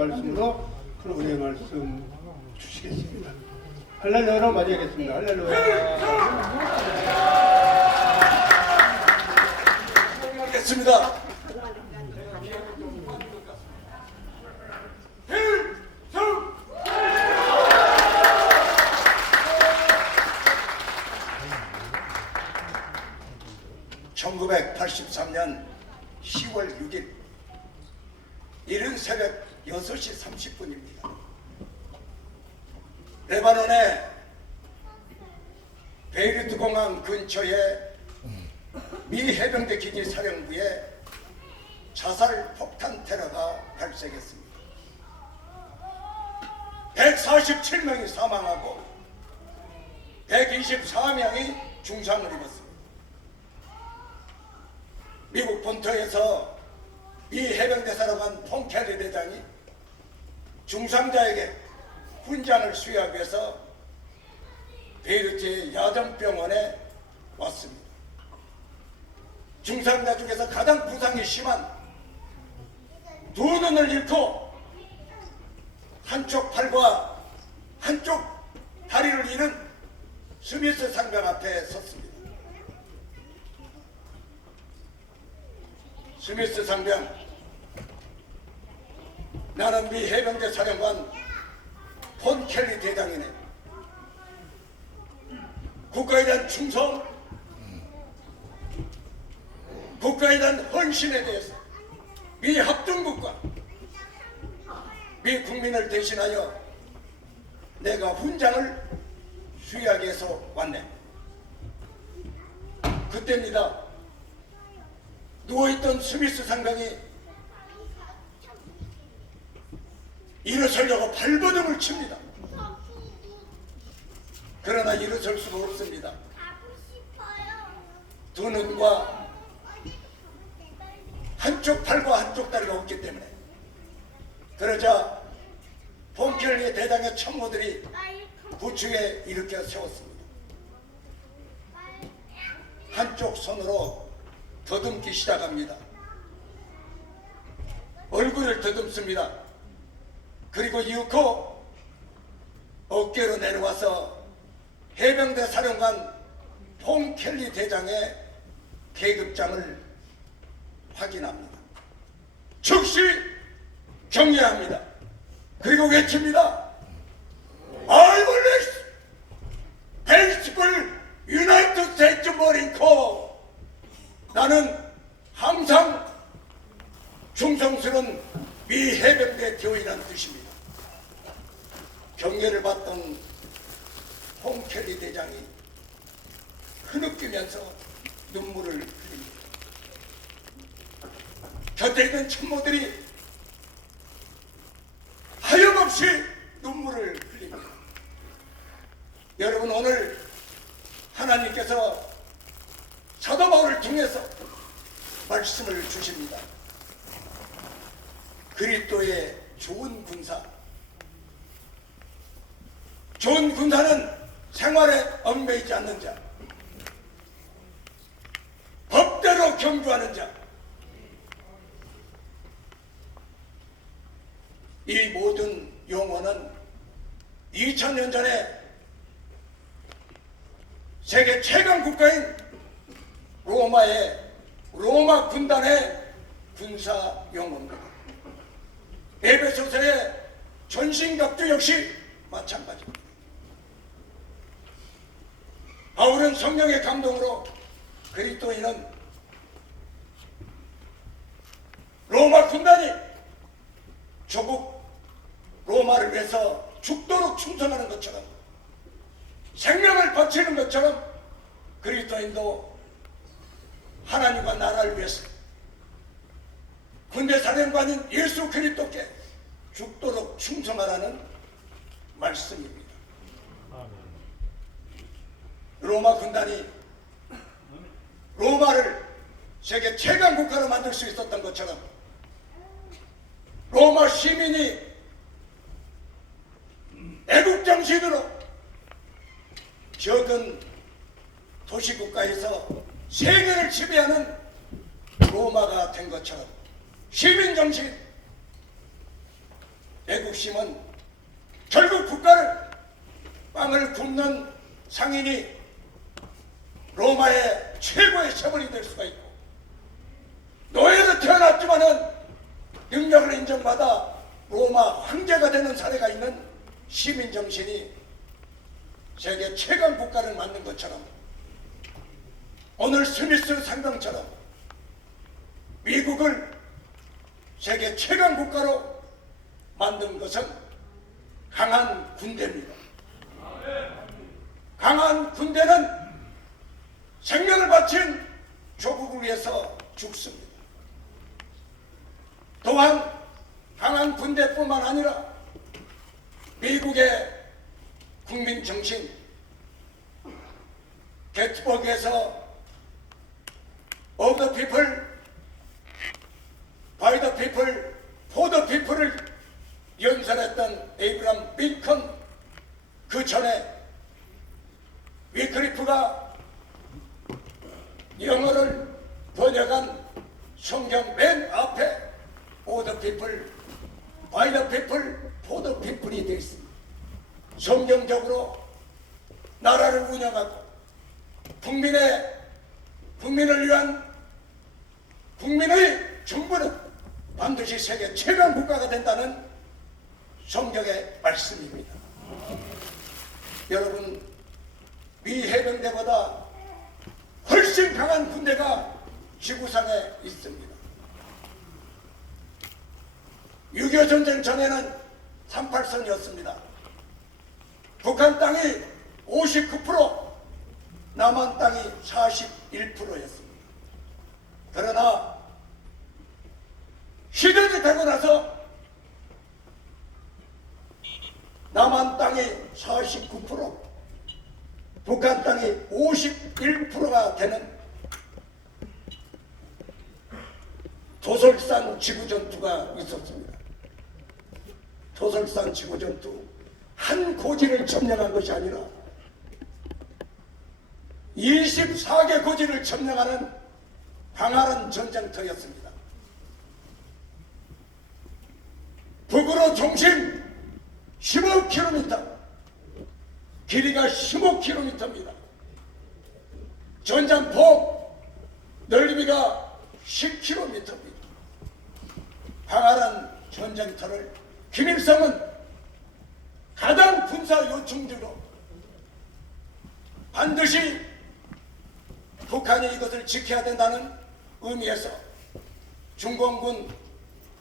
말씀으로 그분의 말씀 주시겠습니다. 할렐루야로 맞이하겠습니다. 할렐루야. 하겠습니다. (1983년 10월 6일) 이른 새벽 6시 30분입니다. 레바논의 베이루트 공항 근처에 미 해병대 기지 사령부에 자살 폭탄 테러가 발생했습니다. 147명이 사망하고 124명이 중상을 입었습니다. 미국 본토에서 미 해병대 사령관 폰 켈리 대장이 중상자에게 훈장을 수여하기 위해서 베이루트의 야전병원에 왔습니다. 중상자 중에서 가장 부상이 심한 두 눈을 잃고 한쪽 팔과 한쪽 다리를 잃은 스미스 상병 앞에 섰습니다. 스미스 상병, 나는 미 해병대 사령관 폰 켈리 대장이네. 국가에 대한 충성, 국가에 대한 헌신에 대해서 미 합중국과 미 국민을 대신하여 내가 훈장을 수여하기 위해서 왔네. 그때입니다. 누워있던 스미스 상병이 일어서려고 발버둥을 칩니다. 그러나 일어설 수가 없습니다. 두 눈과 한쪽 팔과 한쪽 다리가 없기 때문에. 그러자 폰 켈리 대장의 참모들이 부축에 일으켜 세웠습니다. 한쪽 손으로 더듬기 시작합니다. 얼굴을 더듬습니다. 그리고 이윽고 어깨로 내려와서 해병대 사령관 폰 켈리 대장의 계급장을 확인합니다. 즉시 경례합니다. 그리고 외칩니다. I will faithful United States Marine Corps. 나는 항상 충성스러운 미 해병대 대원이라는 뜻입니다. 경례를 받던 폰 켈리 대장이 흐느끼면서 눈물을 흘립니다. 곁에 있는 참모들이 하염없이 눈물을 흘립니다. 여러분, 오늘 하나님께서 사도 바울을 통해서 말씀을 주십니다. 그리스도의 좋은 군사. 좋은 군사는 생활에 얽매이지 않는 자, 법대로 경주하는 자. 이 모든 용어는 2000년 전에 세계 최강 국가인 로마 군단의 군사 용어입니다. 에베소서의 전신갑주 역시 마찬가지입니다. 바울은 성령의 감동으로 그리스도인은 로마 군단이 조국 로마를 위해서 죽도록 충성하는 것처럼, 생명을 바치는 것처럼 그리스도인도 하나님과 나라를 위해서 군대 사령관인 예수 그리스도께 죽도록 충성하라는 말씀입니다. 로마 군단이 로마를 세계 최강 국가로 만들 수 있었던 것처럼 로마 시민이 애국정신으로 적은 도시국가에서 세계를 지배하는 로마가 된 것처럼 시민정신, 애국심은 결국 국가를 빵을 굽는 상인이 로마의 최고의 셔벌이 될 수가 있고, 노예로 태어났지만은 능력을 인정받아 로마 황제가 되는 사례가 있는 시민정신이 세계 최강 국가를 만든 것처럼, 오늘 스미스 상병처럼 미국을 세계 최강 국가로 만든 것은 강한 군대입니다. 강한 군대는 생명을 바친 조국을 위해서 죽습니다. 또한 강한 군대뿐만 아니라 미국의 국민 정신, 게티버그에서 of the people, by the people, for the people을 연설했던 에이브람 링컨, 그 전에 위클리프가 영어를 번역한 성경 맨 앞에 of the people, by the people, for the people이 되어 있습니다. 성경적으로 나라를 운영하고 국민을 위한 국민의 정부는 반드시 세계 최강 국가가 된다는 성경의 말씀입니다. 여러분, 미 해병대보다 훨씬 강한 군대가 지구상에 있습니다. 6.25 전쟁 전에는 38선이었습니다. 북한 땅이 59%, 남한 땅이 41%였습니다. 그러나 시전이 되고 나서 남한 땅이 49%, 북한 땅이 51%가 되는 도솔산 지구전투가 있었습니다. 도솔산 지구전투, 한 고지를 점령한 것이 아니라 24개 고지를 점령하는 광활한 전쟁터였습니다. 북으로 중심 15km, 길이가 15km입니다. 전장폭 넓이가 10km입니다. 광활한 전쟁터를 김일성은 가장 군사 요충지로 반드시 북한이 이것을 지켜야 된다는 의미에서 중공군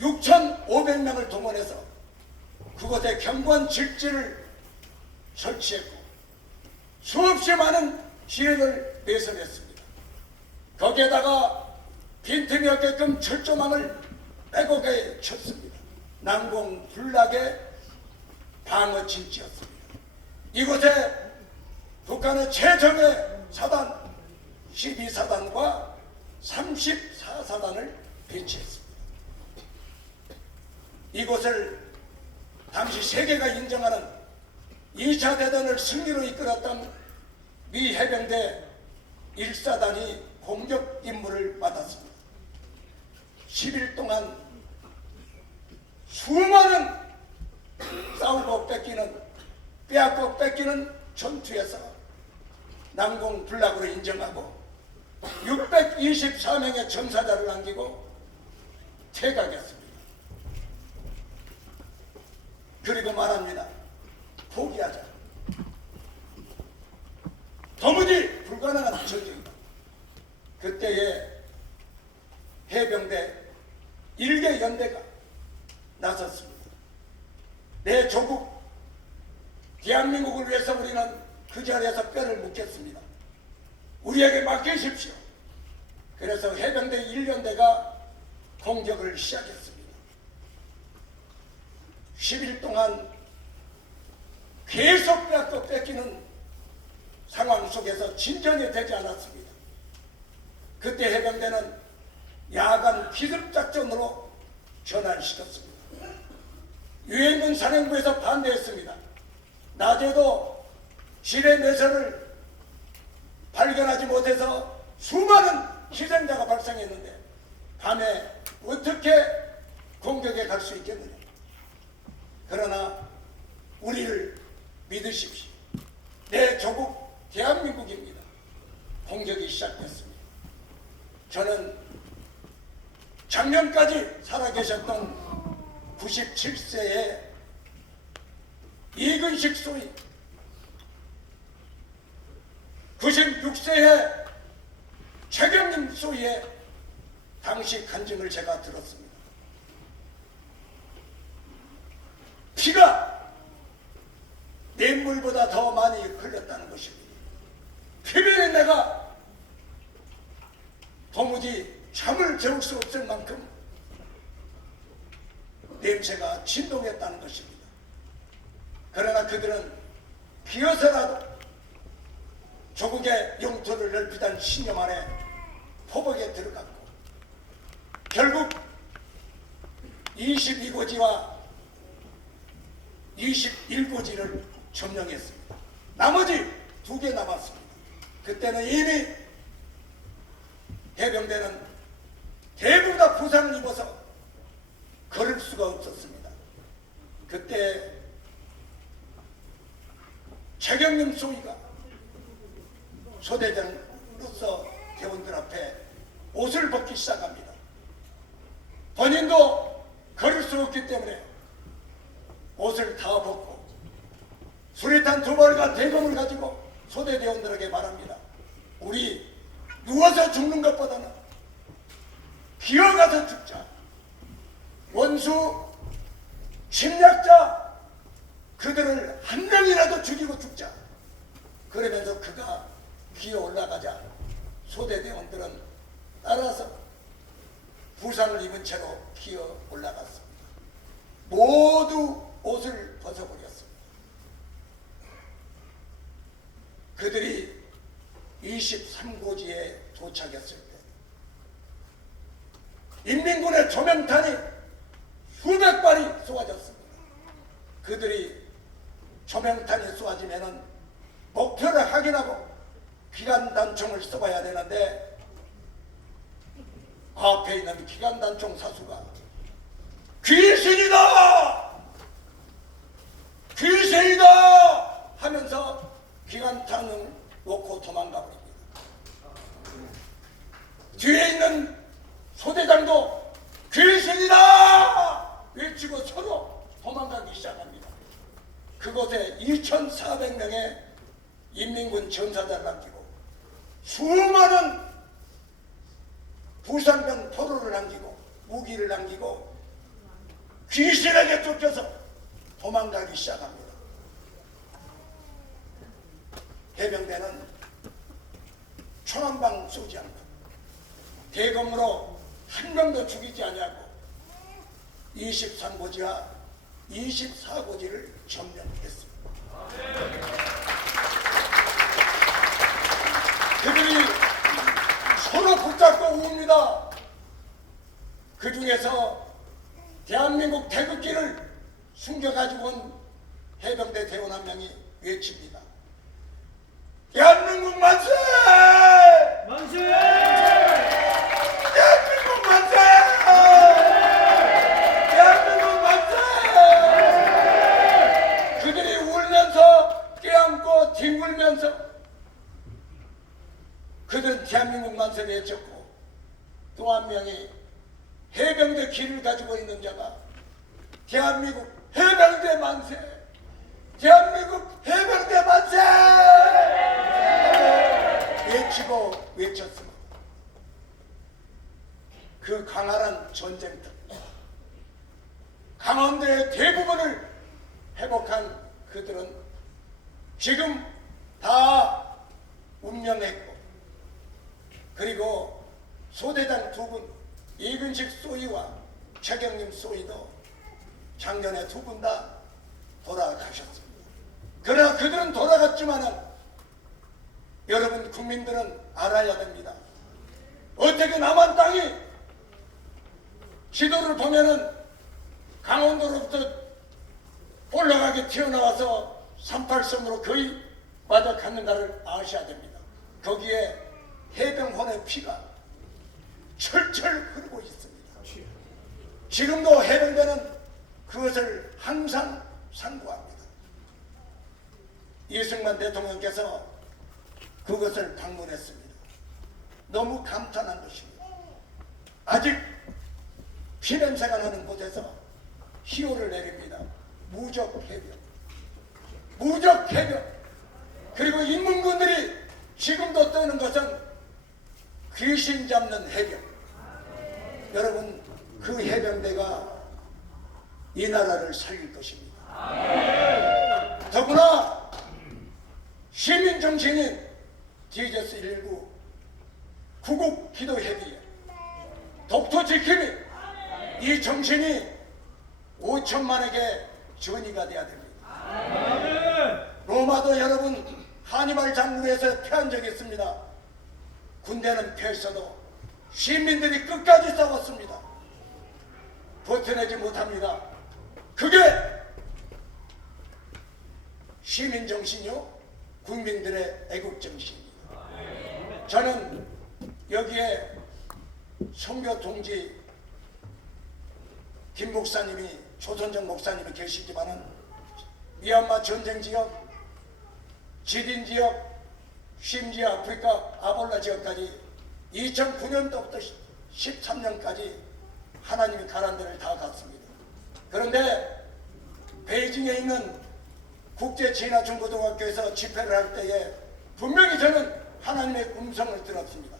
6,500명을 동원해서 그곳에 경관 질지를 설치했고 수없이 많은 지혜를 내설했습니다. 거기에다가 빈틈이 없게끔 철조망을 100억에 쳤습니다. 난공불락의 방어 진지였습니다. 이곳에 북한의 최정예 사단 12사단과 34사단을 배치했습니다. 이곳을 당시 세계가 인정하는 2차 대전을 승리로 이끌었던 미 해병대 1사단이 공격 임무를 받았습니다. 10일 동안 수많은 싸우고 뺏기는, 빼앗고 뺏기는 전투에서 난공불락으로 인정하고 624명의 전사자를 남기고 퇴각했습니다. 그리고 말합니다. 포기하자. 도무지 불가능한 전쟁이다. 그때에 해병대 1개 연대가 나섰습니다. 내 조국 대한민국을 위해서 우리는 그 자리에서 뼈를 묻겠습니다. 우리에게 맡기십시오. 그래서 해병대 1연대가 공격을 시작했습니다. 10일 동안 계속 빼앗고 뺏기는 상황 속에서 진전이 되지 않았습니다. 그때 해병대는 야간 기습작전으로 전환시켰습니다. 유엔군 사령부에서 반대했습니다. 낮에도 지뢰 내설을 발견하지 못해서 수많은 희생자가 발생했는데 밤에 어떻게 공격에 갈 수 있겠느냐. 믿으십시오. 내 조국 대한민국입니다. 공격이 시작됐습니다. 저는 작년까지 살아계셨던 97세의 이근식 소위, 96세의 최경림 소위의 당시 간증을 제가 들었습니다. 피가 냇물보다 더 많이 흘렸다는 것입니다. 피비린 내가 도무지 잠을 재울 수 없을 만큼 냄새가 진동했다는 것입니다. 그러나 그들은 비어서라도 조국의 영토를 넓히던 신념 아래 포복에 들어갔고 결국 22고지와 21고지를 점령했습니다. 나머지 2개 남았습니다. 그때는 이미 해병대는 대부분 다 부상을 입어서 걸을 수가 없었습니다. 그때 최경림 소위가 소대장으로서 대원들 앞에 옷을 벗기 시작합니다. 본인도 걸을 수 없기 때문에 옷을 다 벗고 수리탄 2발과 대검을 가지고 소대대원들에게 말합니다. 우리 누워서 죽는 것보다는 기어가서 죽자. 원수 침략자 그들을 한 명이라도 죽이고 죽자. 그러면서 그가 기어 올라가자 소대대원들은 따라서 부상을 입은 채로 기어 올라갔습니다. 모두 옷을 벗어버렸습니다. 그들이 23고지에 도착했을 때 인민군의 조명탄이 수백 발이 쏘아졌습니다. 그들이 조명탄이 쏘아지면은 목표를 확인하고 기관단총을 써봐야 되는데 앞에 있는 기관단총 사수가 귀신이다! 귀신이다! 하면서 기관탄을 놓고 도망가 버립니다. 뒤에 있는 소대장도 귀신이다! 외치고 서로 도망가기 시작합니다. 그곳에 2,400명의 인민군 전사자를 남기고 수많은 부상병 포로를 남기고 무기를 남기고 귀신에게 쫓겨서 도망가기 시작합니다. 해병대는 총 한 방 쏘지 않고 대검으로 한 명도 죽이지 아니하고 23고지와 24고지를 점령했습니다. 그들이 서로 붙잡고 웁니다. 그 중에서 대한민국 태극기를 숨겨가지고 온 해병대 대원 한 명이 외칩니다. 대한민국 만세! 만세! 대한민국 만세! 대한민국 만세! 그들이 울면서 껴안고 뒹굴면서 그들은 대한민국 만세를 외쳤고 또 한 명이 해병대 길을 가지고 있는 자가 대한민국 해병대 만세! 대한민국 해병대 만세! 외치고 외쳤습니다. 그 강활한 전쟁터 강원도의 대부분을 회복한 그들은 지금 다 운명했고 그리고 소대장 2분 이근식 소위와 최경림 소위도 작년에 2분 다 돌아가셨습니다. 그러나 그들은 돌아갔지만은 여러분 국민들은 알아야 됩니다. 어떻게 남한 땅이 지도를 보면은 강원도로부터 올라가게 튀어나와서 38선으로 거의 맞아 갔는가를 아셔야 됩니다. 거기에 해병혼의 피가 철철 흐르고 있습니다. 지금도 해병대는 그것을 항상 상고합니다. 이승만 대통령께서 그것을 방문했습니다. 너무 감탄한 것입니다. 아직 피냄새가 나는 곳에서 희호를 내립니다. 무적 해변, 무적 해변. 그리고 인문군들이 지금도 떠는 것은 귀신 잡는 해변. 여러분, 그 해병대가 이 나라를 살릴 것입니다. 더구나 시민 정신인 DJS 119 구국 기도 회비에 독토 지킴이, 이 정신이 5천만에게 전이가 돼야 됩니다. 로마도 여러분 하니발 장군에서 패한 적이 있습니다. 군대는 패했어도 시민들이 끝까지 싸웠습니다. 버텨내지 못합니다. 그게 시민정신이요, 국민들의 애국정신입니다. 저는 여기에 선교 동지 김 목사님이, 조선정 목사님이 계시지만은 미얀마 전쟁 지역, 지딘 지역, 심지어 아프리카 아볼라 지역까지 2009년도부터 13년까지 하나님이 가란 데를 다 갔습니다. 그런데 베이징에 있는 국제진화중고등학교에서 집회를 할 때에 분명히 저는 하나님의 음성을 들었습니다.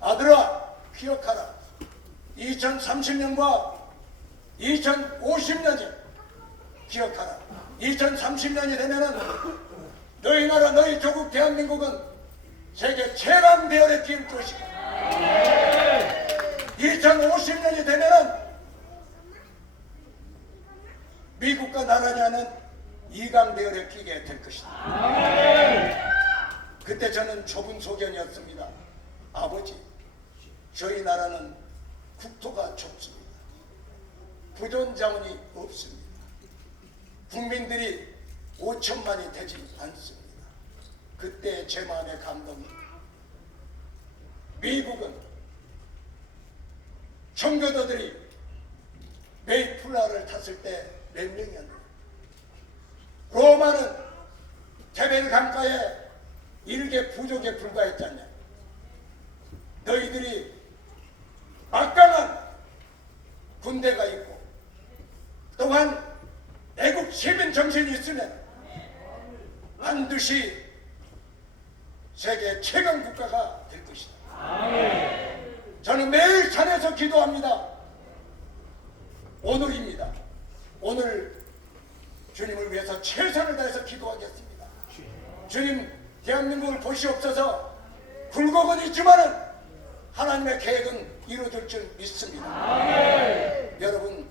아들아, 기억하라. 2030년과 2050년이 기억하라. 2030년이 되면은 너희 나라, 너희 조국 대한민국은 세계 최강 대열에 끼일 것이다. 2050년이 되면은 미국과 나란히 하는 2강 대열에 끼게 될 것이다. 그때 저는 좁은 소견이었습니다. 아버지, 저희 나라는 국토가 좁습니다. 부존 자원이 없습니다. 국민들이 5천만이 되지 않습니다. 그때 제 마음의 감동이, 미국은 청교도들이 메이플라를 탔을 때 몇 명이었는데, 로마는 테벨 강가에 일개 부족에 불과했지 않냐. 너희들이 막강한 군대가 있고 또한 애국 시민 정신이 있으면 반드시 세계 최강 국가가 될 것이다. 저는 매일 산에서 기도합니다. 오늘입니다. 오늘 주님을 위해서 최선을 다해서 기도하겠습니다. 주님, 대한민국을 보시옵소서. 굴곡은 있지만은 하나님의 계획은 이루어질 줄 믿습니다. 여러분,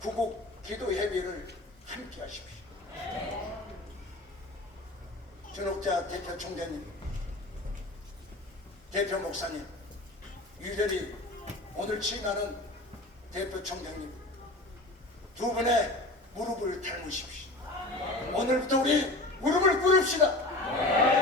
구국 기도 회비를 함께 하십시오. 준옥자 대표 총재님, 대표 목사님, 유전히 오늘 취임하는 대표 총장님, 두 분의 무릎을 닮으십시오. 오늘부터 우리 무릎을 꿇읍시다.